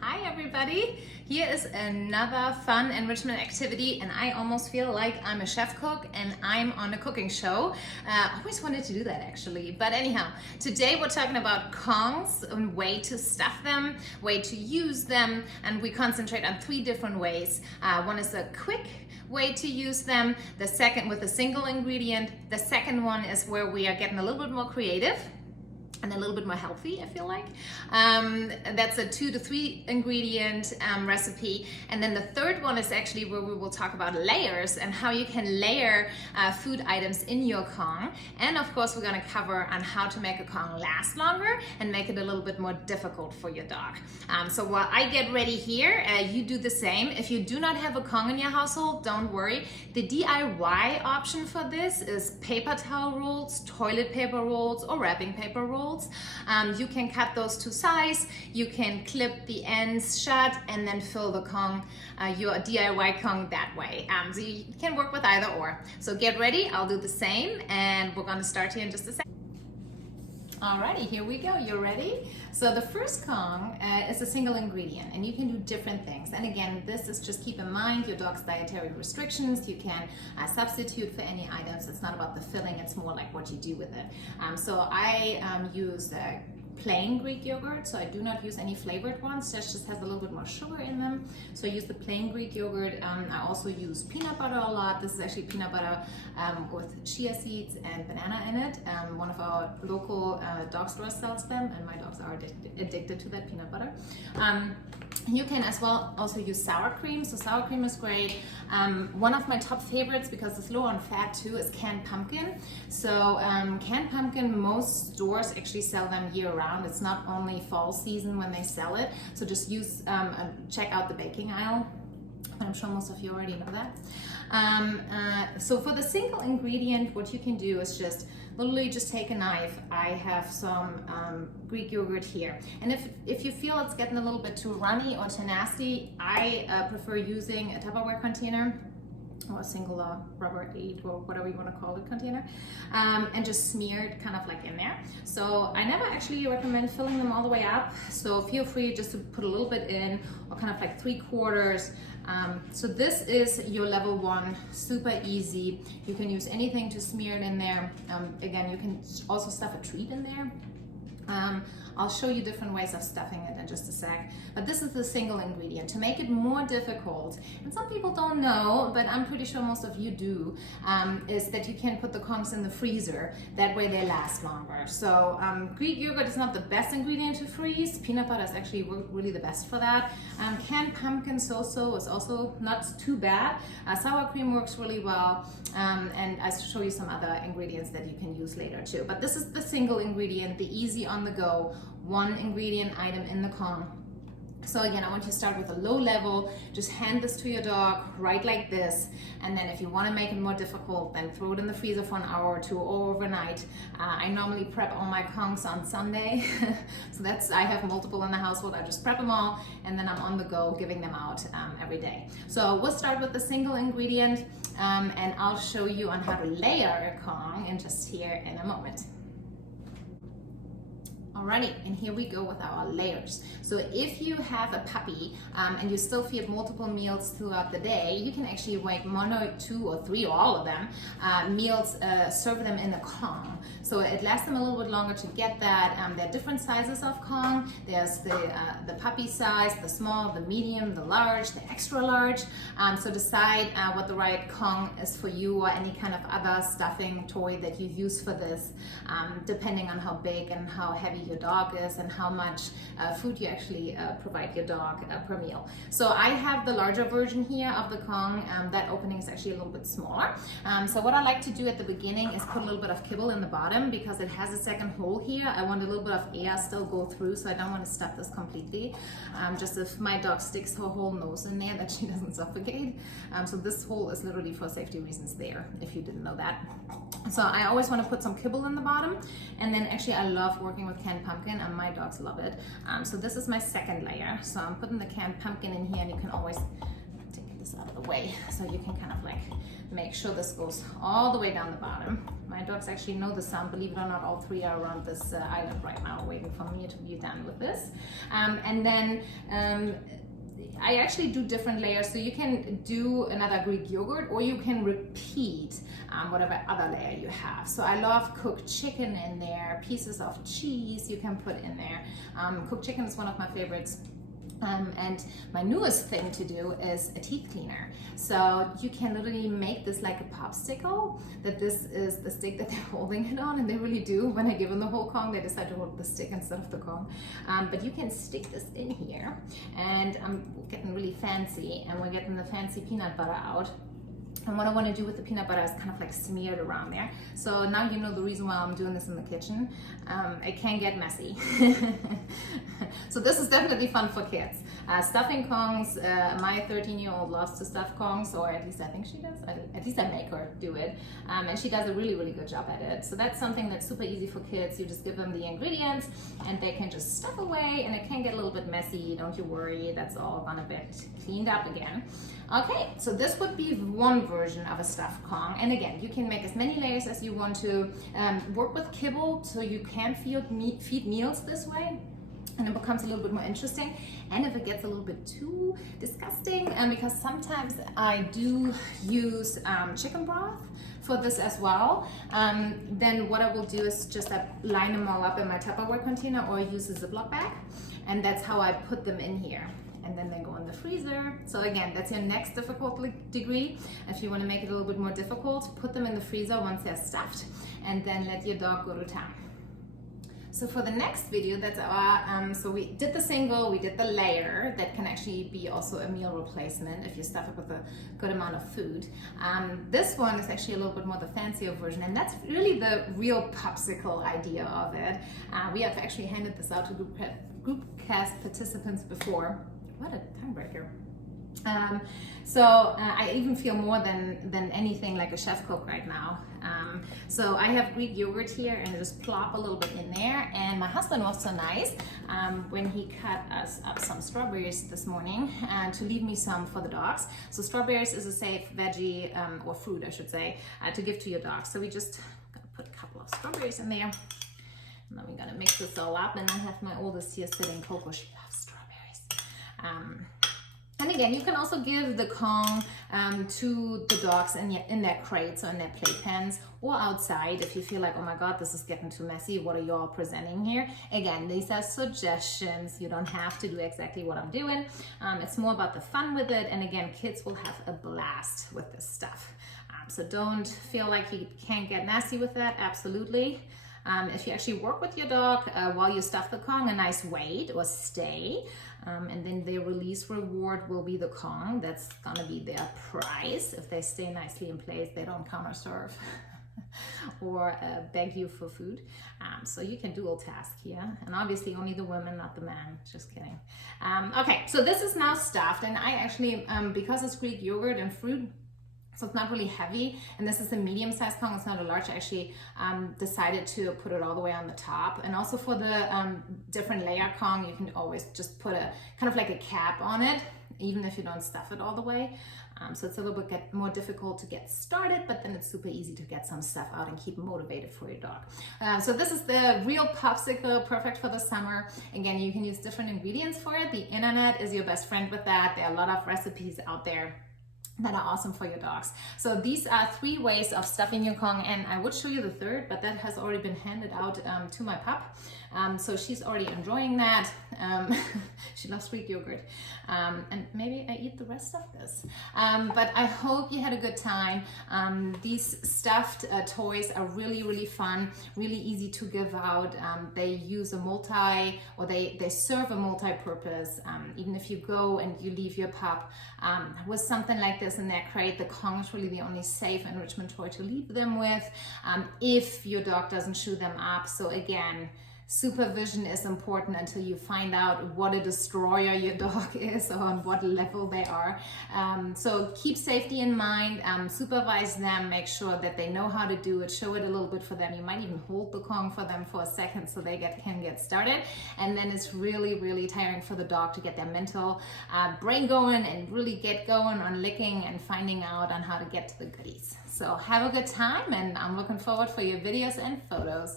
Hi everybody! Here is another fun enrichment activity, and I almost feel like I'm a chef cook and I'm on a cooking show. I always wanted to do that actually, but anyhow, today we're talking about Kongs and way to stuff them, way to use them, and we concentrate on three different ways. One is a quick way to use them, the second with a single ingredient, the second one is where we are getting a little bit more creative and a little bit more healthy, I feel like. That's a 2 to 3 ingredient recipe. And then the third one is actually where we will talk about layers and how you can layer food items in your Kong. And of course, we're gonna cover on how to make a Kong last longer and make it a little bit more difficult for your dog. So while I get ready here, you do the same. If you do not have a Kong in your household, don't worry. The DIY option for this is paper towel rolls, toilet paper rolls, or wrapping paper rolls. You can cut those to size, you can clip the ends shut and then fill the Kong, your DIY Kong that way. So you can work with either or. So get ready, I'll do the same and we're gonna start here in just a second. Alrighty, here we go. You're ready? So the first Kong is a single ingredient and you can do different things. And again, this is just keep in mind your dog's dietary restrictions. You can substitute for any items. It's not about the filling, it's more like what you do with it. So I use plain Greek yogurt, so I do not use any flavored ones. That just has a little bit more sugar in them. So I use the plain Greek yogurt. I also use peanut butter a lot. This is actually peanut butter with chia seeds and banana in it. One of our local dog stores sells them, and my dogs are addicted to that peanut butter. You can as well also use sour cream. So sour cream is great. One of my top favorites, because it's low on fat too, is canned pumpkin. So canned pumpkin, most stores actually sell them year round. It's not only fall season when they sell it. So just use, check out the baking aisle. I'm sure most of you already know that. So for the single ingredient, what you can do is just literally just take a knife. I have some Greek yogurt here. And if you feel it's getting a little bit too runny or too nasty, I prefer using a Tupperware container or a single Rubbermaid or whatever you want to call it container, and just smear it kind of like in there. So I never actually recommend filling them all the way up, so feel free just to put a little bit in, or kind of like 3/4. So this is your level 1, super easy. You can use anything to smear it in there. Again, you can also stuff a treat in there. I'll show you different ways of stuffing it in just a sec, but this is the single ingredient. To make it more difficult, and some people don't know, but I'm pretty sure most of you do, is that you can put the Kongs in the freezer. That way they last longer. So Greek yogurt is not the best ingredient to freeze. Peanut butter is actually really the best for that. Canned pumpkin so-so is also not too bad. Sour cream works really well, and I'll show you some other ingredients that you can use later too. But this is the single ingredient, the easy on the go, 1 ingredient item in the Kong. So again, I want you to start with a low level, just hand this to your dog, right like this, and then if you want to make it more difficult, then throw it in the freezer for an hour or 2 or overnight. I normally prep all my Kongs on Sunday, so I have multiple in the household. I just prep them all, and then I'm on the go giving them out every day. So we'll start with the single ingredient, and I'll show you on how to layer a Kong in just here in a moment. Alrighty, and here we go with our layers. So if you have a puppy and you still feed multiple meals throughout the day, you can actually make 1 or 2 or 3 or all of them meals, serve them in a Kong. So it lasts them a little bit longer to get that. There are different sizes of Kong. There's the puppy size, the small, the medium, the large, the extra large. So decide what the right Kong is for you, or any kind of other stuffing toy that you use for this, depending on how big and how heavy your dog is and how much food you actually provide your dog per meal. So I have the larger version here of the Kong. That opening is actually a little bit smaller. So what I like to do at the beginning is put a little bit of kibble in the bottom, because it has a second hole here. I want a little bit of air still go through, so I don't want to stuff this completely. Just if my dog sticks her whole nose in there, that she doesn't suffocate. So this hole is literally for safety reasons there, if you didn't know that. So I always want to put some kibble in the bottom, and then actually I love working with canned pumpkin, and my dogs love it. So this is my second layer. So I'm putting the canned pumpkin in here, and you can always take get this out of the way so you can kind of like make sure this goes all the way down the bottom. My dogs actually know the sound. Believe it or not, all three are around this island right now waiting for me to be done with this. And then I actually do different layers, so you can do another Greek yogurt or you can repeat whatever other layer you have. So I love cooked chicken in there, pieces of cheese you can put in there. Cooked chicken is one of my favorites. And my newest thing to do is a teeth cleaner. So you can literally make this like a popsicle, that this is the stick that they're holding it on, and they really do. When I give them the whole Kong, they decide to hold the stick instead of the Kong. But you can stick this in here, and I'm getting really fancy, and we're getting the fancy peanut butter out. And what I want to do with the peanut butter is kind of like smear it around there. So now you know the reason why I'm doing this in the kitchen. It can get messy. So this is definitely fun for kids. Stuffing Kongs, my 13-year-old loves to stuff Kongs, or at least I think she does. At least I make her do it. And she does a really, really good job at it. So that's something that's super easy for kids. You just give them the ingredients and they can just stuff away, and it can get a little bit messy. Don't you worry, that's all gonna get cleaned up again. Okay, so this would be one version of a stuffed Kong. And again, you can make as many layers as you want to. Work with kibble so you can feed meals this way, and it becomes a little bit more interesting. And if it gets a little bit too disgusting, because sometimes I do use chicken broth for this as well, then what I will do is just line them all up in my Tupperware container, or use a Ziploc bag, and that's how I put them in here. And then they go in the freezer. So again, that's your next difficulty degree. If you want to make it a little bit more difficult, put them in the freezer once they're stuffed, and then let your dog go to town. So for the next video, that's our, so we did the single, we did the layer that can actually be also a meal replacement if you stuff it with a good amount of food. This one is actually a little bit more the fancier version, and that's really the real popsicle idea of it. We have actually handed this out to Groupcast participants before. What a tongue breaker. So I even feel more than anything like a chef cook right now. So I have Greek yogurt here, and I just plop a little bit in there. And my husband was so nice when he cut us up some strawberries this morning to leave me some for the dogs. So strawberries is a safe veggie, or fruit I should say, to give to your dogs. So we just gonna put a couple of strawberries in there. And then we're gonna mix this all up. And I have my oldest here sitting, Coco. She loves strawberries. And again, you can also give the Kong to the dogs in their crates or in their playpens, or outside if you feel like, oh my God, this is getting too messy. What are you all presenting here? Again, these are suggestions. You don't have to do exactly what I'm doing. It's more about the fun with it. And again, kids will have a blast with this stuff. So don't feel like you can't get nasty with that. Absolutely. If you actually work with your dog while you stuff the Kong, a nice wait or stay, and then their release reward will be the Kong. That's gonna be their prize. If they stay nicely in place, they don't counter serve or beg you for food. So you can dual task here, and obviously only the women, not the man. Just kidding. Okay, so this is now stuffed, and I actually, because it's Greek yogurt and fruit, so it's not really heavy, and this is a medium-sized Kong, it's not a large. I actually decided to put it all the way on the top. And also for the different layer Kong, you can always just put a kind of like a cap on it, even if you don't stuff it all the way. So it's a little bit more difficult to get started, but then it's super easy to get some stuff out and keep motivated for your dog. So this is the real popsicle, perfect for the summer. Again, you can use different ingredients for it. The internet is your best friend with that. There are a lot of recipes out there that are awesome for your dogs. So these are 3 ways of stuffing your Kong, and I would show you the third, but that has already been handed out to my pup. So she's already enjoying that. She loves Greek yogurt. And maybe I eat the rest of this. But I hope you had a good time. These stuffed toys are really, really fun, really easy to give out. They use they serve a multi-purpose. Even if you go and you leave your pup with something like this in their crate, the Kong is really the only safe enrichment toy to leave them with if your dog doesn't chew them up. So again, supervision is important until you find out what a destroyer your dog is or on what level they are. So keep safety in mind, supervise them, make sure that they know how to do it, show it a little bit for them. You might even hold the Kong for them for a second so they can get started. And then it's really tiring for the dog to get their mental brain going and really get going on licking and finding out on how to get to the goodies. So have a good time, and I'm looking forward for your videos and photos.